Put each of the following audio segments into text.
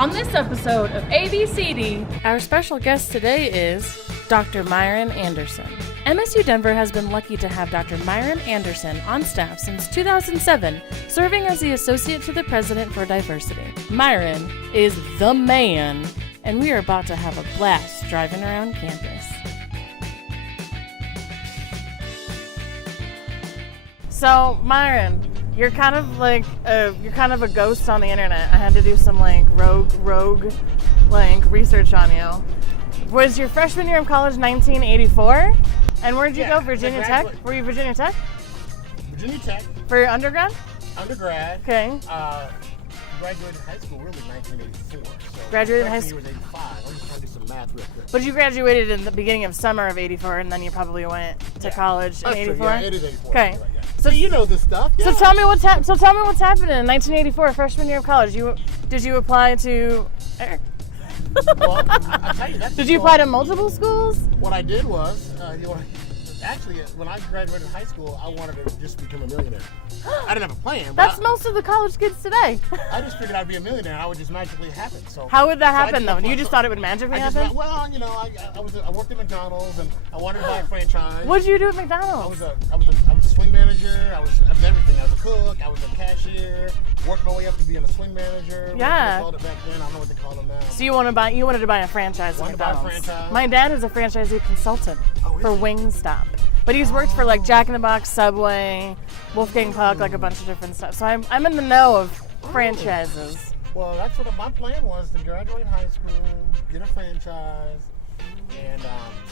On this episode of ABCD, our special guest today is Dr. Myron Anderson. MSU Denver has been lucky to have Dr. Myron Anderson on staff since 2007, serving as the Associate to the President for Diversity. Myron is the man, and we are about to have a blast driving around campus. So, Myron, you're kind of a ghost on the internet. I had to do some rogue research on you. Was your freshman year of college 1984? And where'd you go? Virginia Tech? Were you Virginia Tech? Virginia Tech. For your undergrad? Undergrad. Okay. Graduated high school really 1984. So graduated high school. Was 85. I'm just trying to do some math real quick. But you graduated in the beginning of summer of 84, and then you probably went to college in 84? Yeah, it is 84. Okay. So you know this stuff. Yeah. So tell me what's happening in 1984, freshman year of college. Did you apply to? Well, I'll tell you that. Did you apply to multiple schools? What I did was, actually, when I graduated high school, I wanted to just become a millionaire. I didn't have a plan. That's most of the college kids today. I just figured I'd be a millionaire, and I would just magically happen. So how would that happen, though? You just thought it would magically happen? I worked at McDonald's, and I wanted to buy a franchise. What did you do at McDonald's? I was a swing manager. I was everything. I was a cook. I was a cashier. Worked my way up to being a swing manager. Yeah. They called it back then. I don't know what they call them now. So you wanted to buy a franchise at McDonald's. Buy a franchise. My dad is a franchisee consultant for Wingstop. But he's worked for Jack in the Box, Subway, Wolfgang Puck, a bunch of different stuff. So I'm in the know of franchises. Well, that's what my plan was, to graduate high school, get a franchise, and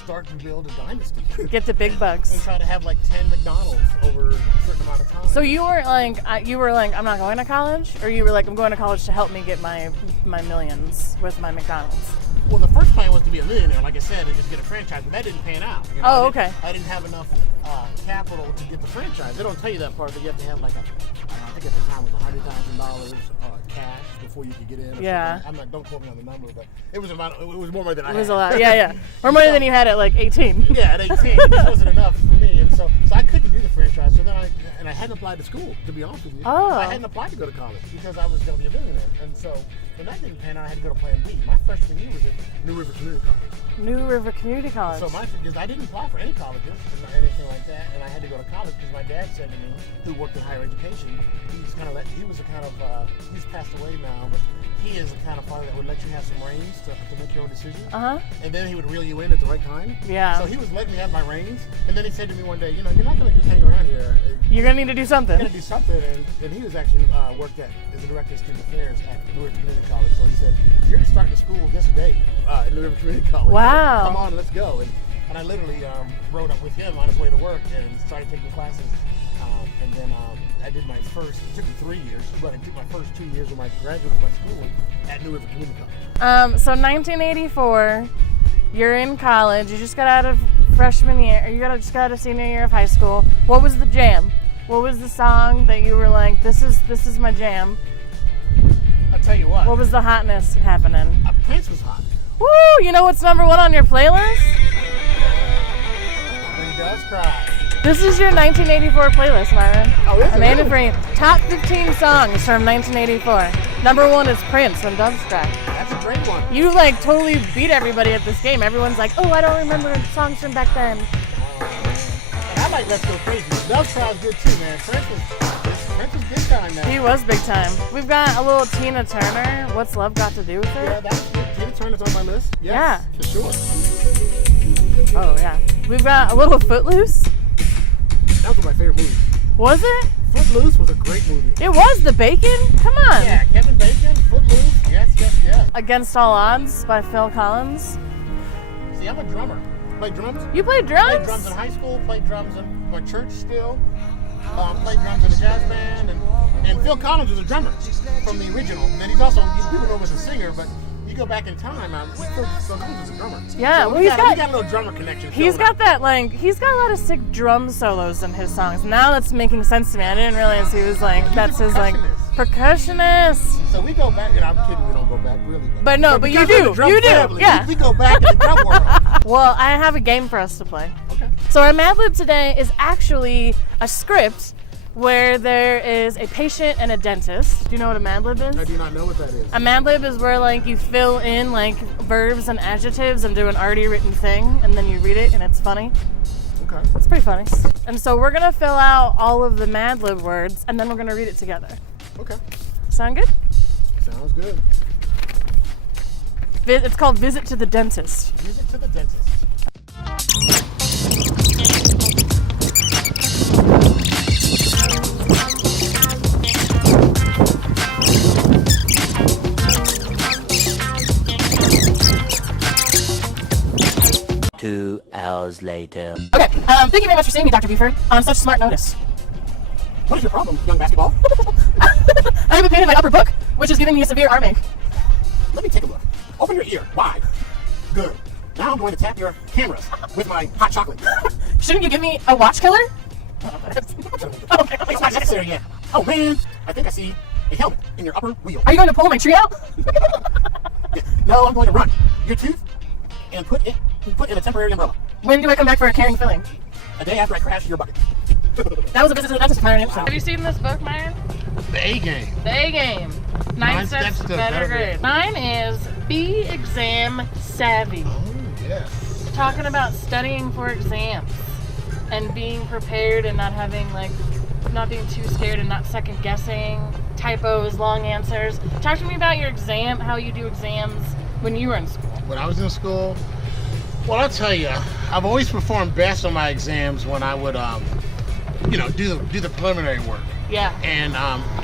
start to build a dynasty. Get the big bucks. And try to have 10 McDonald's over a certain amount of time. So you were I'm not going to college? Or you were I'm going to college to help me get my millions with my McDonald's? Well, the first plan was to be a millionaire, like I said, and just get a franchise, but that didn't pan out. Okay. I didn't have enough capital to get the franchise. They don't tell you that part, but you have to have I think at the time it was $100,000 cash before you could get in. Yeah. Don't quote me on the number, but it was more money than I had. It was a lot. Yeah. More money than you had at 18. Yeah, at 18, it just wasn't enough for me, and so I couldn't do the franchise. So then I hadn't applied to school, to be honest with you. Oh. I hadn't applied to go to college because I was going to be a millionaire, and so when that didn't pan out, I had to go to Plan B. My freshman year was at New River Community College. New River Community College. So because I didn't apply for any colleges or anything like that, and I had to go to college because my dad said to me, who worked in higher education, he's passed away now, but he is the kind of father that would let you have some reins to make your own decisions. And then he would reel you in at the right time. Yeah. So he was letting me have my reins, and then he said to me one day, you're not going to just hang around here. You're going to need to do something. You're going to do something, and he was actually worked as the director of student affairs at New River Community College. So he said, you're starting to school this day at New River Community College. Wow. So come on, let's go. And I literally rode up with him on his way to work and started taking classes. And then I did it took me 3 years, but I took my first 2 years of my graduate of my school at New River Community College. So 1984, you're in college. You just got out of freshman year, or you just got out of senior year of high school. What was the jam? What was the song that you were like, this is my jam? I'll tell you what. What was the hotness happening? Prince was hot. Woo! You know what's number one on your playlist? When He Does Cry. This is your 1984 playlist, Myron. Oh, is it? I made it for you. Top 15 songs from 1984. Number one is Prince, When Doves Cry. That's a great one. You totally beat everybody at this game. Everyone's like, oh, I don't remember songs from back then. And I like Let's Go Crazy. Doves Cry was good too, man. Prince was big time now. He was big time. We've got a little Tina Turner. What's Love Got to Do with It? Yeah, that was good. Tina Turner's on my list. Yes, yeah. For sure. Oh, yeah. We've got a little Footloose. That was one of my favorite movies. Was it? Footloose was a great movie. It was. The Bacon? Come on. Yeah, Kevin Bacon, Footloose. Yes. Against All Odds by Phil Collins. See, I'm a drummer. Played drums. You played drums? Played drums in high school. Played drums in my church still. Played drums in a jazz band. And Phil Collins was a drummer from the original. And then people know him as a singer, but you go back in time, Phil Collins is a drummer. Yeah, so well, we got a little drummer connection. He's got a lot of sick drum solos in his songs. Now that's making sense to me. I didn't realize he was that's his percussionist. So we go back, and I'm kidding, we don't go back really. But you do. Family, yeah. We go back in the drum world. Well, I have a game for us to play. Okay. So our Mad Lib today is actually a script where there is a patient and a dentist. Do you know what a Mad Lib is? I do not know what that is. A Mad Lib is where like you fill in like verbs and adjectives and do an already written thing, and then you read it and it's funny. Okay. It's pretty funny. And so we're gonna fill out all of the Mad Lib words, and then we're gonna read it together. Okay. Sound good? Sounds good. It's called Visit to the Dentist. Visit to the dentist. Two hours later. Okay, thank you very much for seeing me, Dr. Buford, on such smart notice. What is your problem, young basketball? I have a pain in my upper book, which is giving me a severe arm ache. Let me take a look. Open your ear wide. Good. Now I'm going to tap your cameras with my hot chocolate. Shouldn't you give me a watch killer? It's not necessary yet. Oh man, I think I see a helmet in your upper wheel. Are you going to pull my tree out? No, I'm going to run your tooth and put in a temporary umbrella. When do I come back for a caring filling? A day after I crash your bucket. That was a visit to the dentist, Myron Anderson. Have you seen this book, Myron? The A game. The A game. 9 steps to better grade. Mine is Be Exam Savvy. Oh, yes. Talking about studying for exams and being prepared and not having not being too scared and not second guessing typos, long answers. Talk to me about your exam, how you do exams when you were in school. When I was in school, well, I'll tell you, I've always performed best on my exams when I would, do the preliminary work. Yeah. And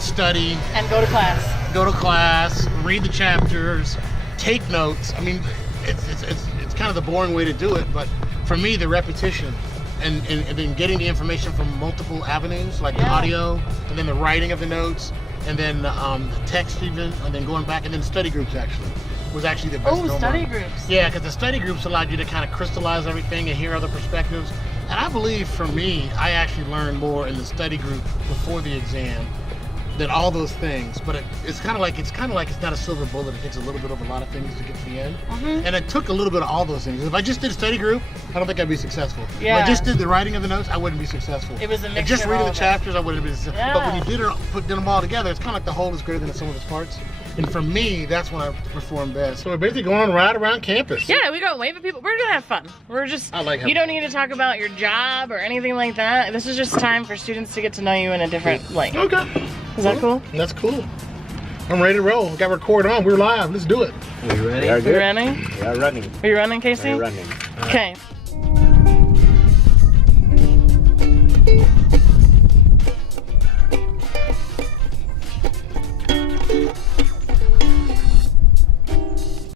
study. And go to class. Go to class, read the chapters, take notes. I mean, it's kind of the boring way to do it, but for me, the repetition and then getting the information from multiple avenues, like the audio, and then the writing of the notes, and then the text even, and then going back, and then study groups was actually the best. Oh, study groups. Yeah, because the study groups allowed you to kind of crystallize everything and hear other perspectives. And I believe for me, I actually learned more in the study group before the exam than all those things. But it's kind of like it's not a silver bullet. It takes a little bit of a lot of things to get to the end. Mm-hmm. And it took a little bit of all those things. If I just did a study group, I don't think I'd be successful. Yeah. If I just did the writing of the notes, I wouldn't be successful. It was a mixture. If just reading of the all chapters, I wouldn't be successful. Yeah. But when you did them all together, it's kind of like the whole is greater than the sum of its parts. And for me, that's when I perform best. So we're basically going right around campus. Yeah, we go wave at people. We're gonna have fun. We're just, I like you don't need to talk about your job or anything like that. This is just time for students to get to know you in a different light. Okay. Is that cool? That's cool. I'm ready to roll. We got record on. We're live. Let's do it. We ready? Are you running? We are running. Are you running, Casey? We're running. Okay.